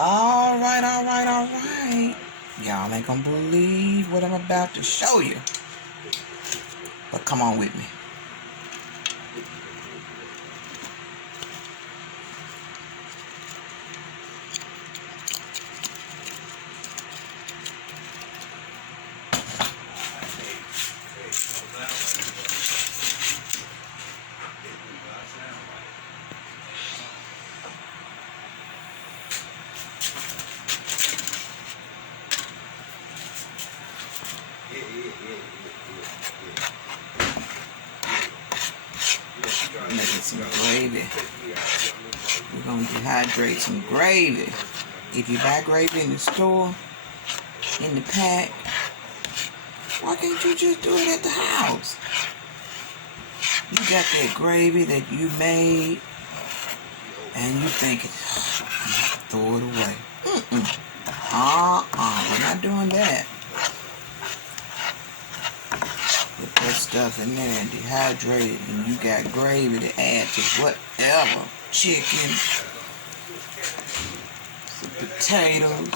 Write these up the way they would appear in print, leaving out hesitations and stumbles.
Alright. Y'all ain't gonna believe what I'm about to show you. But come on with me. Making some gravy. We're gonna dehydrate some gravy. If you buy gravy in the store, in the pack, why can't you just do it at the house? You got that gravy that you made, and you think, throw it away. We're not doing that. Put that stuff in there and dehydrate it, and you got gravy to add to whatever. Chicken, some potatoes,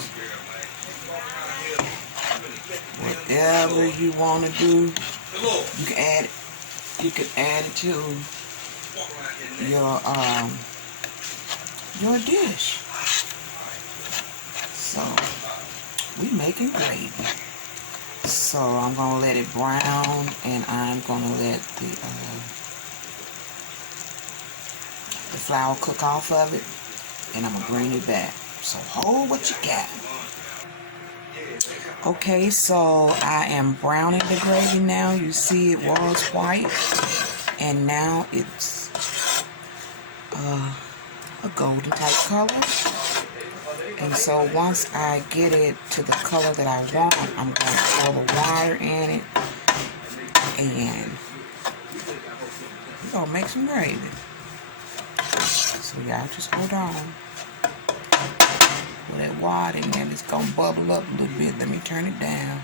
whatever you want to do, you can add it. You can add it to your dish. So we making gravy. So I'm gonna let it brown, and I'm gonna let the flour cook off of it, and I'm gonna bring it back. So hold what you got. Okay, so I am browning the gravy now. You see it was white, and now it's a golden type color. And so once I get it to the color that I want, I'm going to pour the water in it, and we're going to make some gravy. So y'all just hold on. Pour that water in there, it's going to bubble up a little bit. Let me turn it down.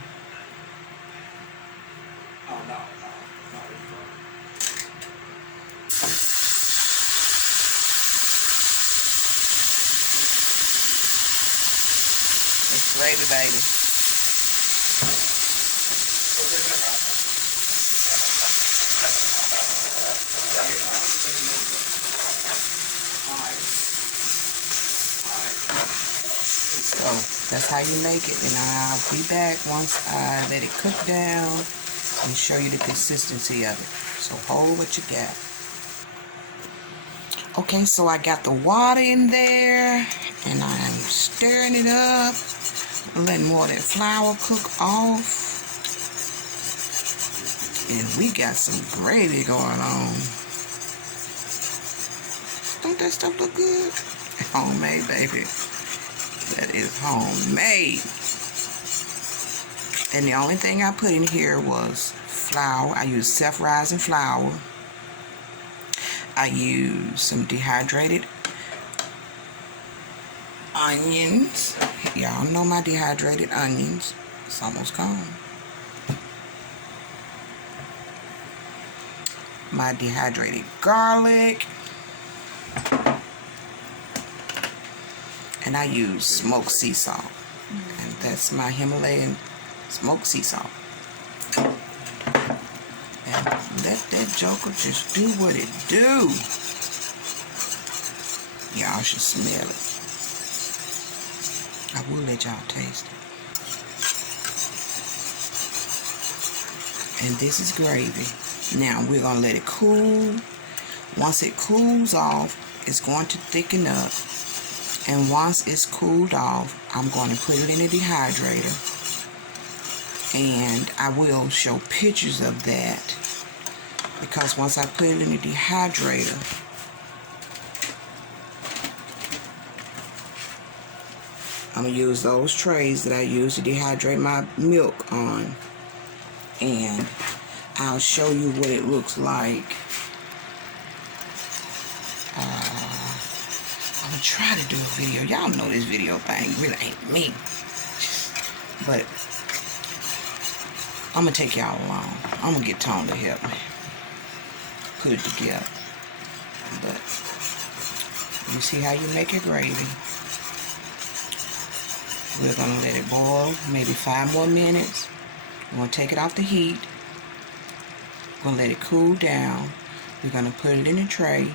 It's gravy, baby. So that's how you make it, and I'll be back once I let it cook down and show you the consistency of it. So hold what you got. Okay, so I got the water in there, and I'm stirring it up, letting more of that flour cook off. And we got some gravy going on. Don't that stuff look good? Homemade, baby. That is homemade. And the only thing I put in here was flour. I used self-rising flour. I used some dehydrated onions. Y'all know my dehydrated onions. It's almost gone. My dehydrated garlic. And I use smoked sea salt. And that's my Himalayan smoked sea salt. And let that joker just do what it do. Y'all should smell it. I will let y'all taste it. And this is gravy. Now we're going to let it cool. Once it cools off, it's going to thicken up. And once it's cooled off, I'm going to put it in the dehydrator. And I will show pictures of that. Because once I put it in the dehydrator, I'm going to use those trays that I use to dehydrate my milk on. And I'll show you what it looks like. I'm going to try to do a video. Y'all know this video thing really ain't me. But I'm going to take y'all along. I'm going to get Tone to help me put it together. But you see how you make your gravy. We're going to let it boil maybe 5 more minutes. We're going to take it off the heat. We're going to let it cool down. We're going to put it in a tray,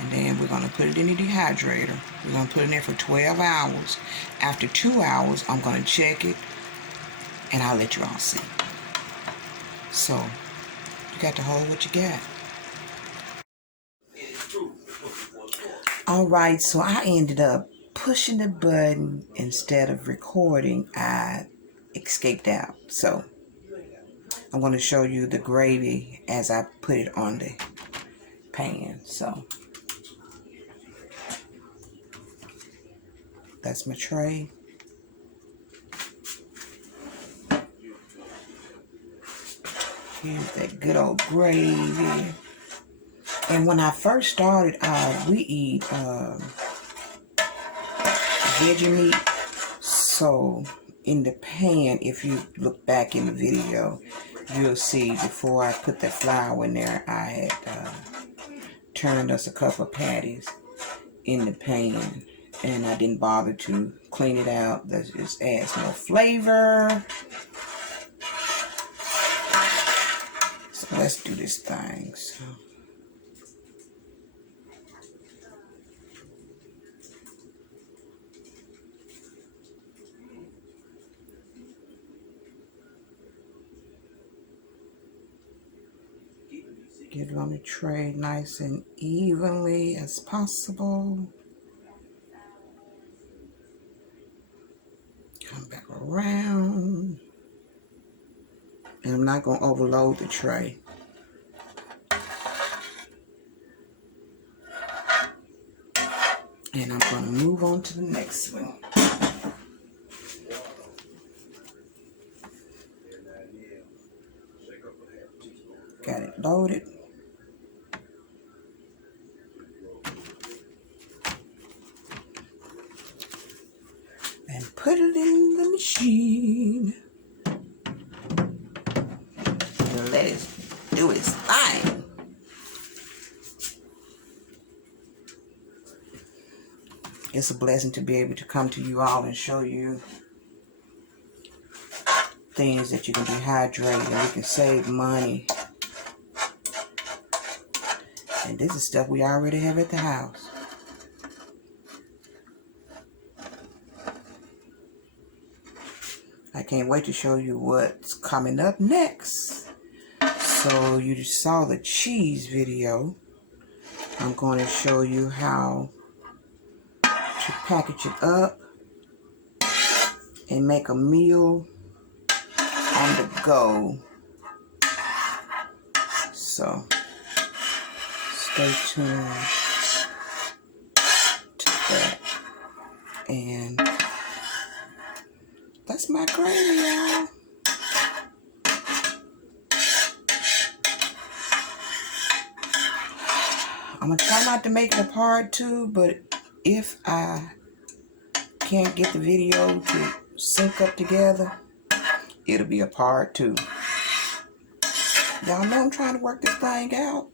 and then we're going to put it in the dehydrator. We're going to put it in there for 12 hours. After 2 hours, I'm going to check it, and I'll let you all see. So, you got to hold what you got. Alright, so I ended up pushing the button instead of recording. I escaped out. So, I'm going to show you the gravy as I put it on the pan. So, that's my tray. Here's that good old gravy. And when I first started, we eat veggie meat. So, in the pan, if you look back in the video, you'll see before I put that flour in there, I had turned us a couple of patties in the pan, and I didn't bother to clean it out. That just adds more flavor. So let's do this thing. So, get it on the tray nice and evenly as possible. Come back around. And I'm not going to overload the tray. And I'm going to move on to the next one. Got it loaded. And put it in the machine. And let it do its thing. It's a blessing to be able to come to you all and show you things that you can dehydrate and we can save money. And this is stuff we already have at the house. I can't wait to show you what's coming up next. So you just saw the cheese video. I'm going to show you how to package it up and make a meal on the go. So stay tuned to that. And that's my gravy, y'all. I'm going to try not to make it a part 2, but if I can't get the video to sync up together, it'll be a part 2. Y'all know I'm trying to work this thing out.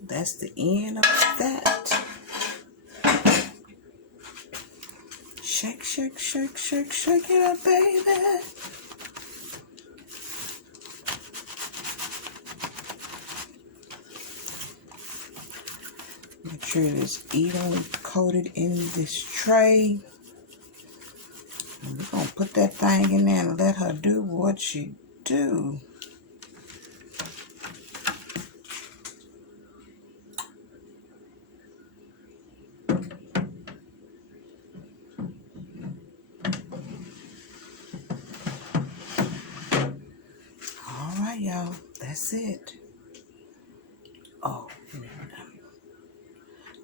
That's the end of that. Shake, shake, shake, shake, shake it up, baby. Make sure it is evenly coated in this tray. And we're going to put that thing in there and let her do what she do. Alright, y'all. That's it. Oh,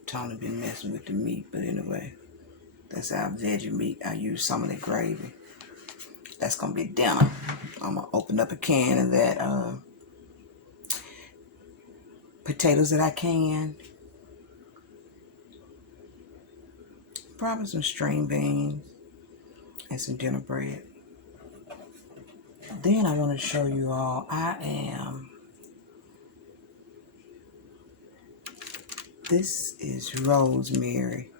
Tony been messing with the meat, but anyway, that's our veggie meat. I use some of the gravy. That's gonna be dinner. I'm gonna open up a can of that potatoes that I canned. Probably some string beans. and some dinner bread. Then I want to show you all, this is rosemary.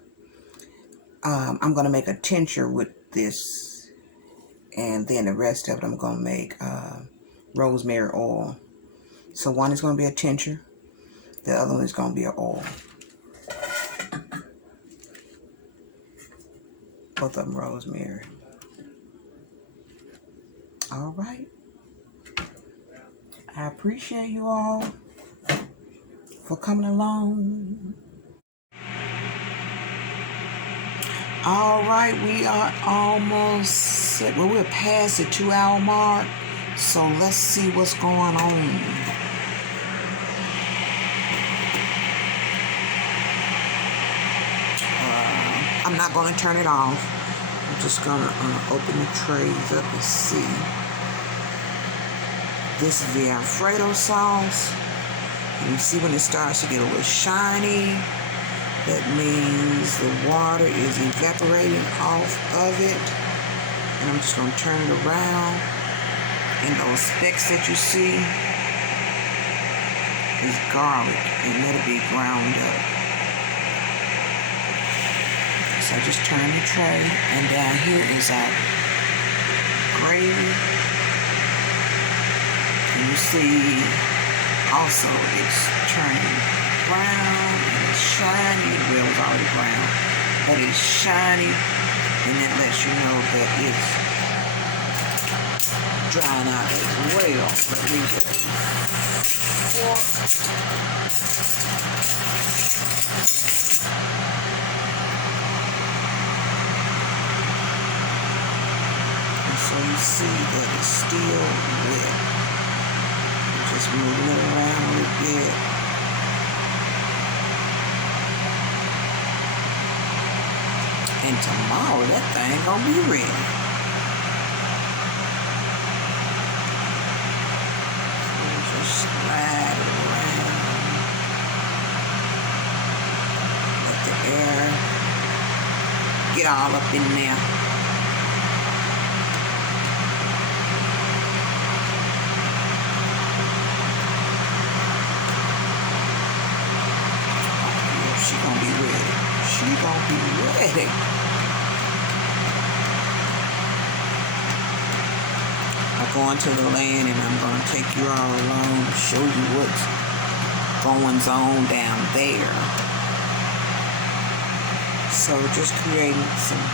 I'm going to make a tincture with this, and then the rest of it I'm going to make rosemary oil. So one is going to be a tincture, the other one is going to be an oil. Both of them rosemary. All right. I appreciate you all for coming along. All right, we are almost, well, we're past the 2-hour mark. So let's see what's going on. I'm not going to turn it off. I'm just going to open the trays up and see. This is the Alfredo sauce. And you see when it starts to get a little shiny, that means the water is evaporating off of it. And I'm just going to turn it around. And those specks that you see is garlic, and let it be ground up. So I just turn the tray, and down here is our gravy. And you see also it's turning brown, and it's shiny. Well, it's already brown, but it's shiny, and that lets you know that it's drying out as well. But we so you see that it's still wet. Just moving it around a little bit. And tomorrow that thing gonna be ready. So just slide it around. Let the air get all up in there. She gonna be ready. She gonna be ready. I'm going to the land, and I'm gonna take you all along to show you what's going on down there. So just creating some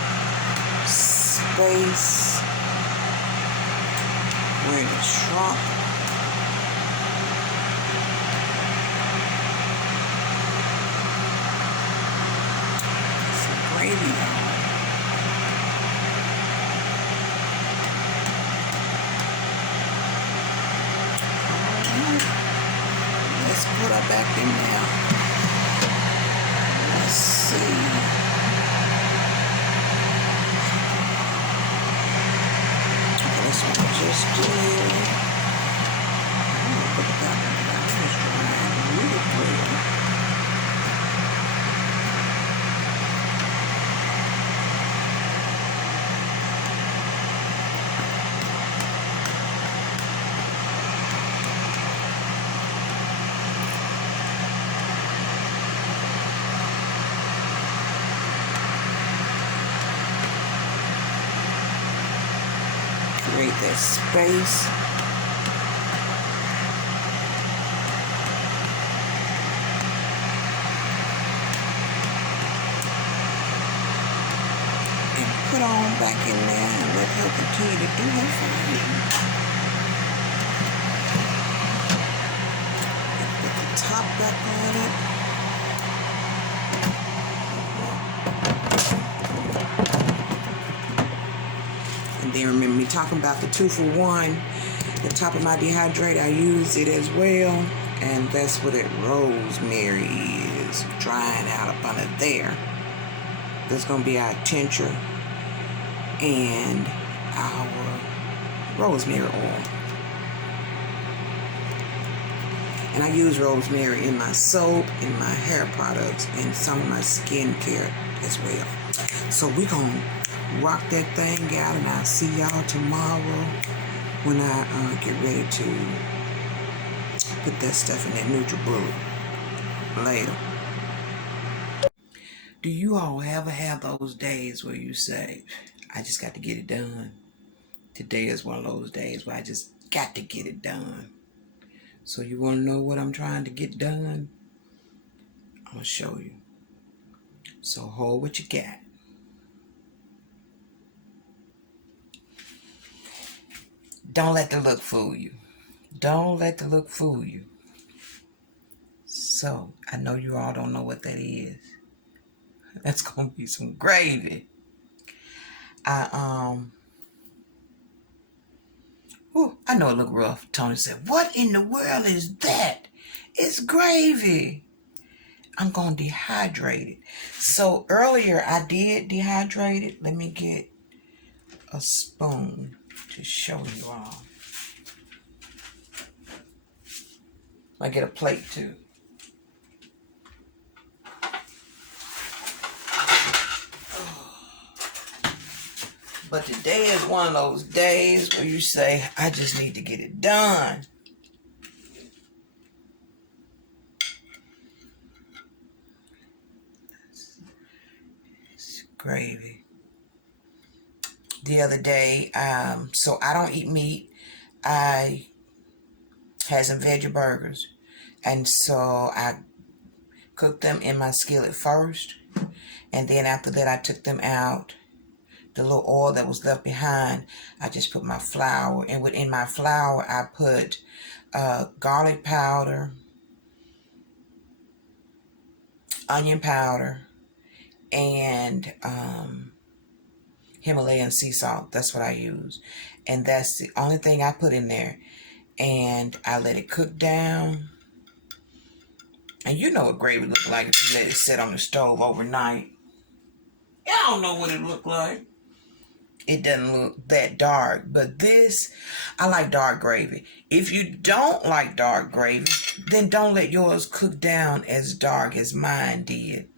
space where the shrunk. Let's put her back in there. Let's see. This one I just did. I'm gonna put it back in there. It's drying really pretty. Create that space. And put on back in there and let her continue to do her thing. And put the top back on it. Then remember me talking about the 2-for-1. The top of my dehydrate, I used it as well. And that's what that rosemary is drying out up under there. That's going to be our tincture and our rosemary oil. And I use rosemary in my soap, in my hair products, and some of my skincare as well. So we're going to rock that thing out, and I'll see y'all tomorrow when I get ready to put that stuff in that NutriBullet. Later. Do you all ever have those days where you say, I just got to get it done? Today is one of those days where I just got to get it done. So you want to know what I'm trying to get done? I'm going to show you. So hold what you got. Don't let the look fool you. Don't let the look fool you. So, I know you all don't know what that is. That's going to be some gravy. I know it look rough. Tony said, what in the world is that? It's gravy. I'm going to dehydrate it. So earlier I did dehydrate it. Let me get a spoon to show you all. I get a plate too. But today is one of those days where you say, I just need to get it done. It's gravy. The other day, so I don't eat meat. I had some veggie burgers. And so I cooked them in my skillet first. And then after that, I took them out. The little oil that was left behind, I just put my flour. And within my flour, I put garlic powder, onion powder, and Himalayan sea salt. That's what I use. And that's the only thing I put in there. And I let it cook down. And you know what gravy look like if you let it sit on the stove overnight. I don't know what it looked like. It doesn't look that dark. But this, I like dark gravy. If you don't like dark gravy, then don't let yours cook down as dark as mine did.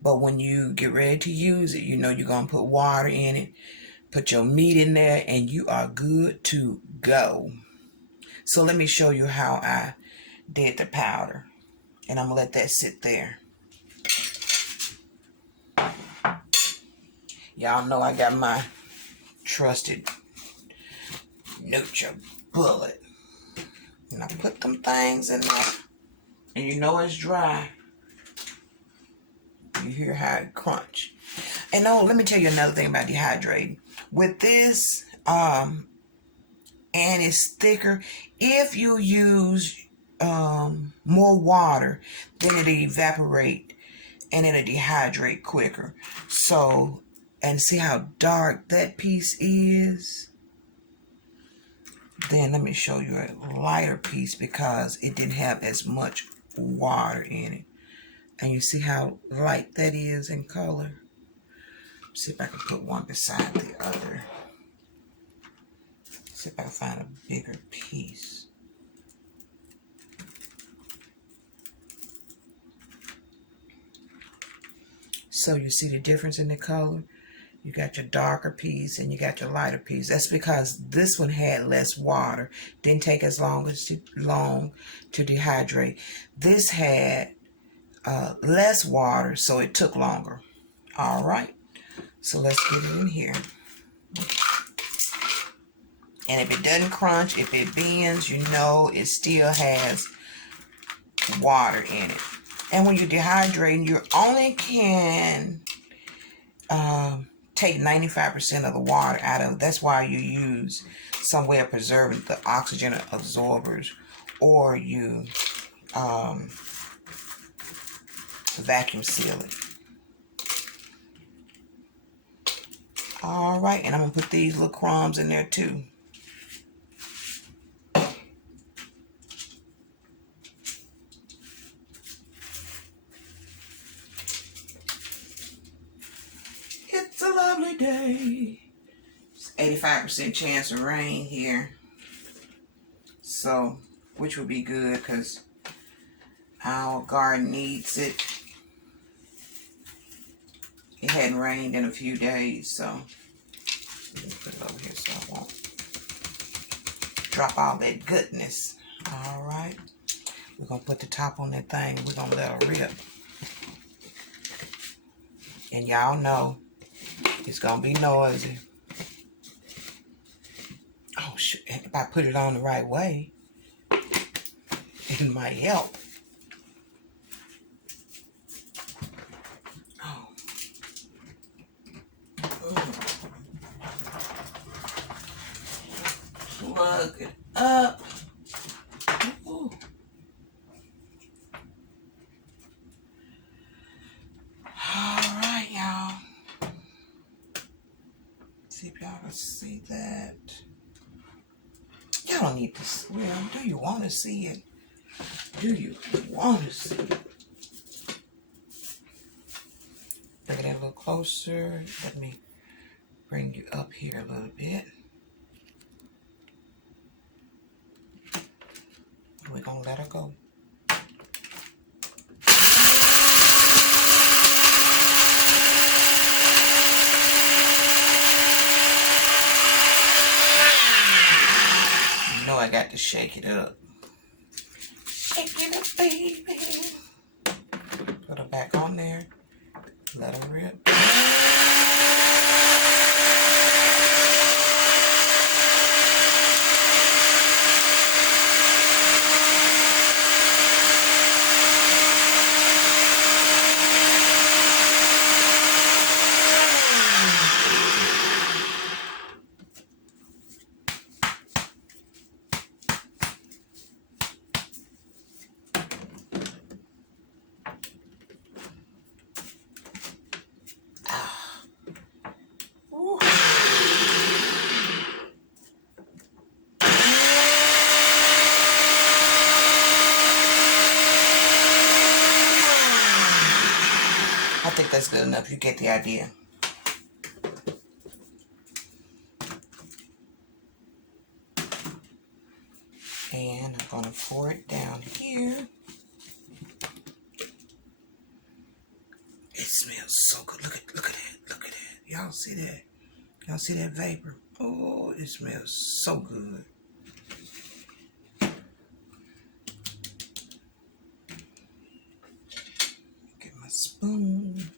But when you get ready to use it, you know you're going to put water in it. Put your meat in there and you are good to go. So let me show you how I did the powder. And I'm going to let that sit there. Y'all know I got my trusted NutriBullet. And I put them things in there. And you know it's dry. You hear how it crunch. And oh, let me tell you another thing about dehydrating. With this, and it's thicker, if you use more water, then it'll evaporate and it'll dehydrate quicker. So, and see how dark that piece is? Then let me show you a lighter piece because it didn't have as much water in it. And you see how light that is in color? See if I can put one beside the other. See if I can find a bigger piece. So you see the difference in the color? You got your darker piece and you got your lighter piece. That's because this one had less water. Didn't take as long to dehydrate. This had less water, so it took longer. All right. So let's get it in here. And if it doesn't crunch, if it bends, you know it still has water in it. And when you're dehydrating, you only can take 95% of the water out of it. That's why you use some way of preserving the oxygen absorbers, or you vacuum seal it. All right, and I'm going to put these little crumbs in there too. It's a lovely day. It's 85% chance of rain here. So, which would be good because our garden needs it. It hadn't rained in a few days, so Put it over here so I won't drop all that goodness. All right. We're going to put the top on that thing. We're going to let her rip. And y'all know it's going to be noisy. Oh, shit. If I put it on the right way, it might help. Oh. Plug it up. Ooh. Alright, y'all. See if y'all can see that. Y'all don't need to. Well, do you want to see it? Do you want to see it? Bring it in a little closer. Let me bring you up here a little bit. We're going to let her go. You know I got to shake it up. Shake it up, baby. Put her back on there. Let her rip. I think that's good enough. You get the idea. And I'm going to pour it down here. It smells so good. Look at that. Look at that. Y'all see that? Y'all see that vapor? Oh, it smells so good. Get my spoon.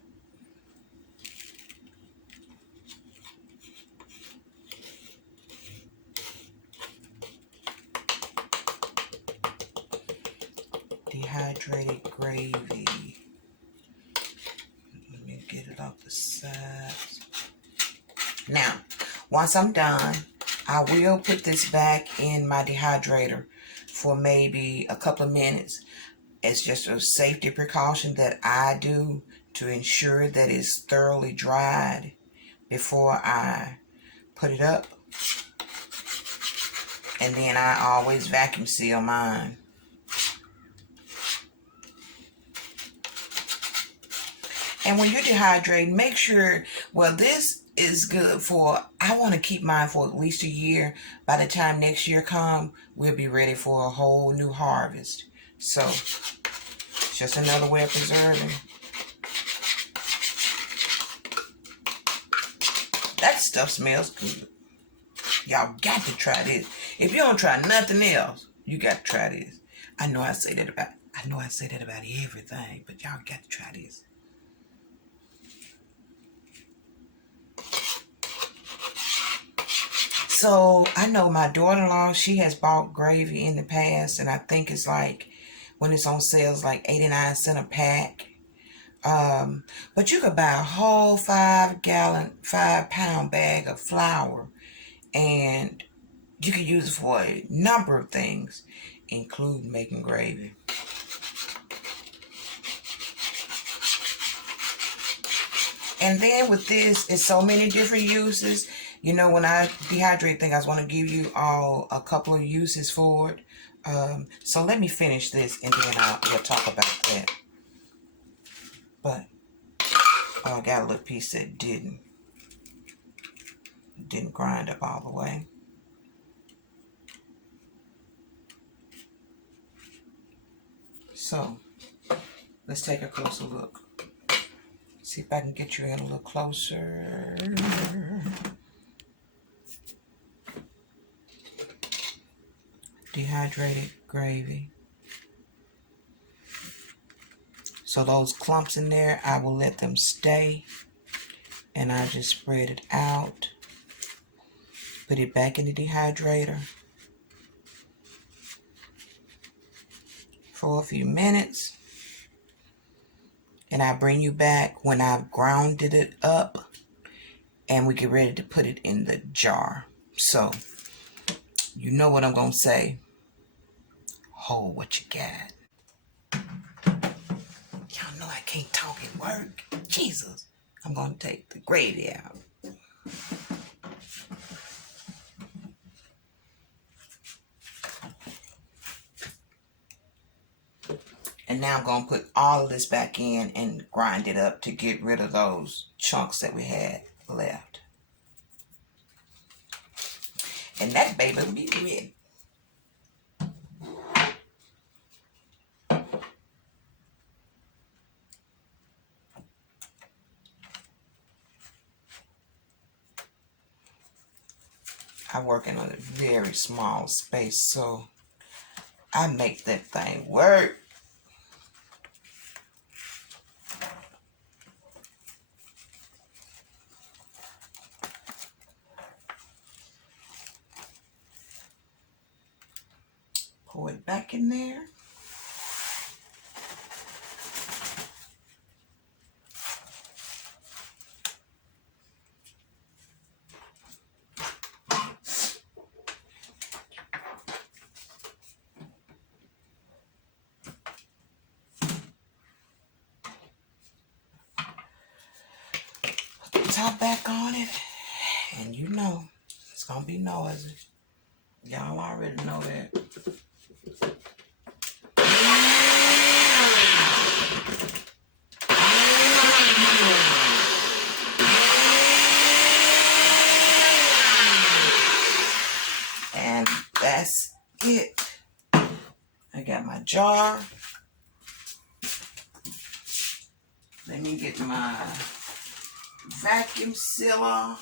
Dehydrated gravy. Let me get it off the sides. Now, once I'm done, I will put this back in my dehydrator for maybe a couple of minutes. It's just a safety precaution that I do to ensure that it's thoroughly dried before I put it up. And then I always vacuum seal mine. And when you're dehydrating, make sure, well, this is good for, I want to keep mine for at least a year. By the time next year comes, we'll be ready for a whole new harvest. So, it's just another way of preserving. That stuff smells good. Y'all got to try this. If you don't try nothing else, you got to try this. I know I say that about everything, but y'all got to try this. So, I know my daughter-in-law, she has bought gravy in the past, and I think it's like, when it's on sale, it's like 89 cents a pack. But you could buy a whole 5-pound bag of flour, and you can use it for a number of things, including making gravy. And then with this, it's so many different uses. You know, when I dehydrate things, I just want to give you all a couple of uses for it. So let me finish this, and then we'll talk about that. But I got a little piece that didn't grind up all the way. So let's take a closer look. See if I can get you in a little closer. dehydrated gravy. So those clumps in there, I will let them stay. And I just spread it out. Put it back in the dehydrator for a few minutes. And I bring you back when I've grounded it up. And we get ready to put it in the jar. So, you know what I'm going to say. Hold what you got. Y'all know I can't talk at work. Jesus. I'm going to take the gravy out. And now I'm going to put all of this back in and grind it up to get rid of those chunks that we had left. And that baby will be ready. I work in a very small space, so I make that thing work. Pour it back in there. Put the top back on it. And you know, it's going to be noisy. Y'all already know that. And that's it. I got my jar. Let me get my vacuum sealer.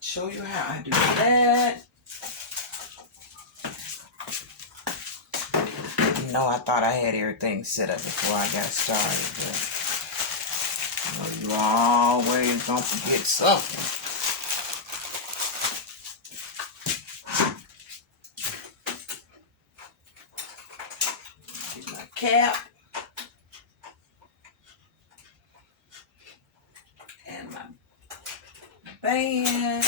Show you how I do that. You know, I thought I had everything set up before I got started, but you know, you always gonna forget something. Get my cap. And my band.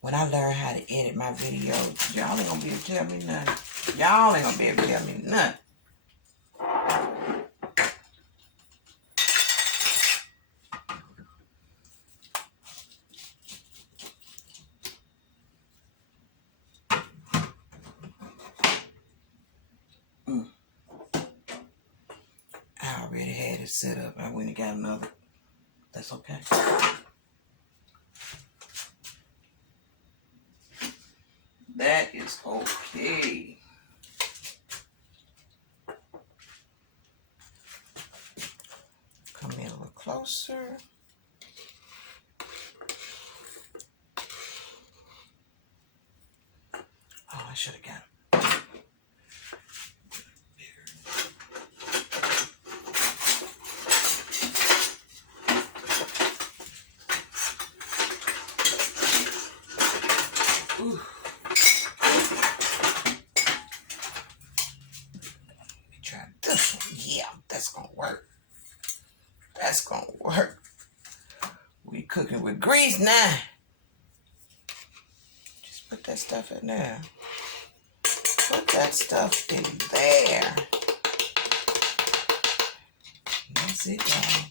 When I learn how to edit my videos, y'all ain't gonna be able to tell me nothing. Y'all ain't gonna be able to tell me nothing. I already had it set up. I went and got another. That's okay. That is okay. Come in a little closer. Oh, I should have got it. That's gonna work. That's gonna work. We cooking with grease now. Just put that stuff in there. Put that stuff in there. That's it, y'all.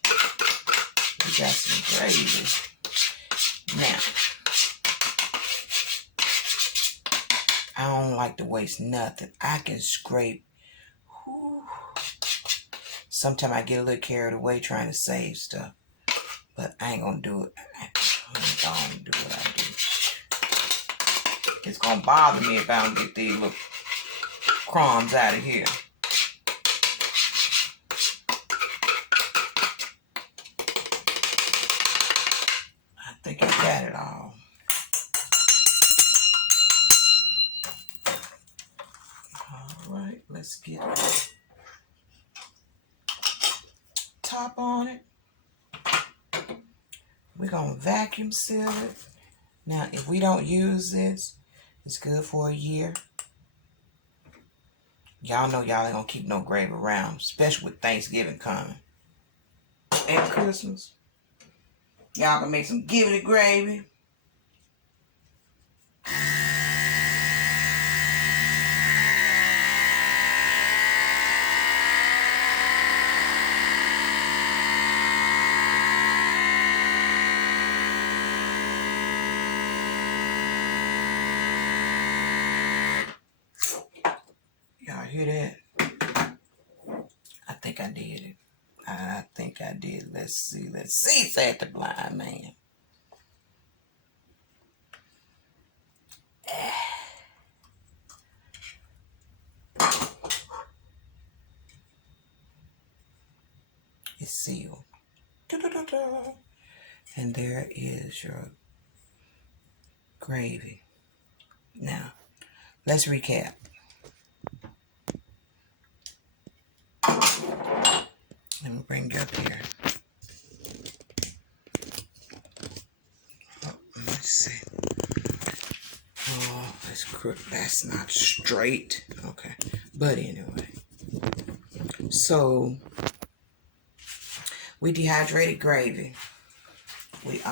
We got some gravy. Now, I don't like to waste nothing. I can scrape. Sometimes I get a little carried away trying to save stuff, but I ain't gonna do it. I'm gonna do what I do. It's gonna bother me if I don't get these little crumbs out of here. think you got it all. All right, let's get the top on it. We're going to vacuum seal it. Now, if we don't use this, it's good for a year. Y'all know y'all ain't going to keep no gravy around, especially with Thanksgiving coming. And Christmas. Y'all can make some give it gravy. Y'all hear that? I think I did it. I think I did. Let's see. Let's see, said the blind man. It's sealed. Da-da-da-da. And there is your gravy. Now, let's recap. Let me bring you up here. Oh, let's see. Oh, that's crooked. That's not straight. Okay. But anyway. So, we dehydrated gravy. We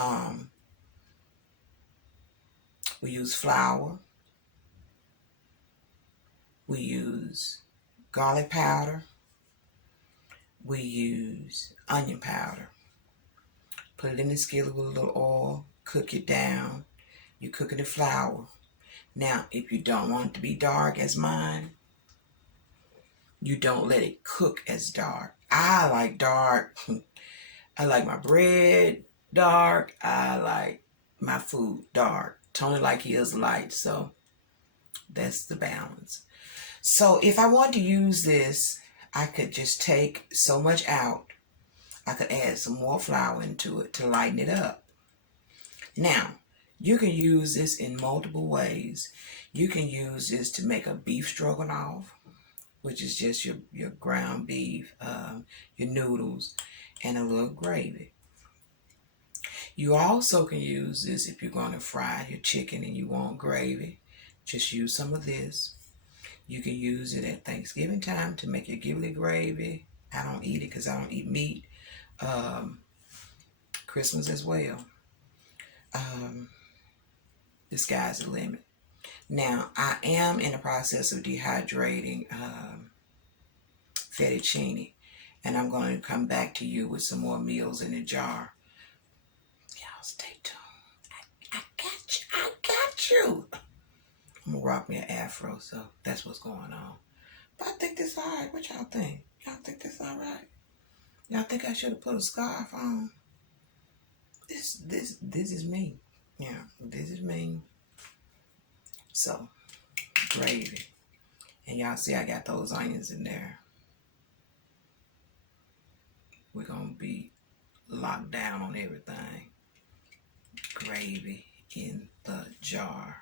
use flour. We use garlic powder. We use onion powder. Put it in the skillet with a little oil. Cook it down. You cook it in flour. Now, if you don't want it to be dark as mine, you don't let it cook as dark. I like dark. I like my bread dark. I like my food dark. Tony like his light. So that's the balance. So if I want to use this, I could just take so much out. I could add some more flour into it to lighten it up. Now, you can use this in multiple ways. You can use this to make a beef stroganoff, which is just your ground beef, your noodles, and a little gravy. You also can use this if you're going to fry your chicken and you want gravy. Just use some of this. You can use it at Thanksgiving time to make your giblet gravy. I don't eat it because I don't eat meat. Christmas as well. The sky's the limit. Now, I am in the process of dehydrating fettuccine. And I'm going to come back to you with some more meals in a jar. Y'all stay tuned. I got you. I got you. I'm going to rock me an afro, so that's what's going on. But I think this all right. What y'all think? Y'all think this all right? Y'all think I should have put a scarf on? This is me. Yeah, this is me. So, gravy. And y'all see I got those onions in there. We're going to be locked down on everything. Gravy in the jar.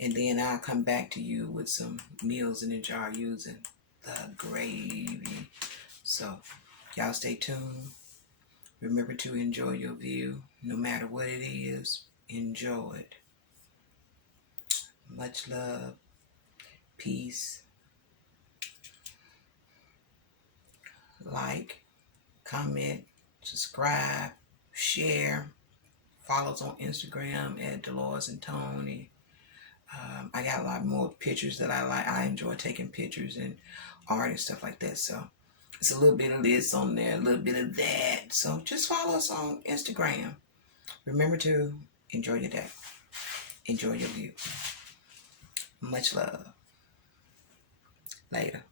And then I'll come back to you with some meals in the jar using the gravy. So, y'all stay tuned. Remember to enjoy your view. No matter what it is, enjoy it. Much love. Peace. Like, comment, subscribe, share. Follow us on Instagram at Dolores and Tony. I got a lot more pictures that I like. I enjoy taking pictures and art and stuff like that. So it's a little bit of this on there, a little bit of that. So just follow us on Instagram. Remember to enjoy your day. Enjoy your view. Much love. Later.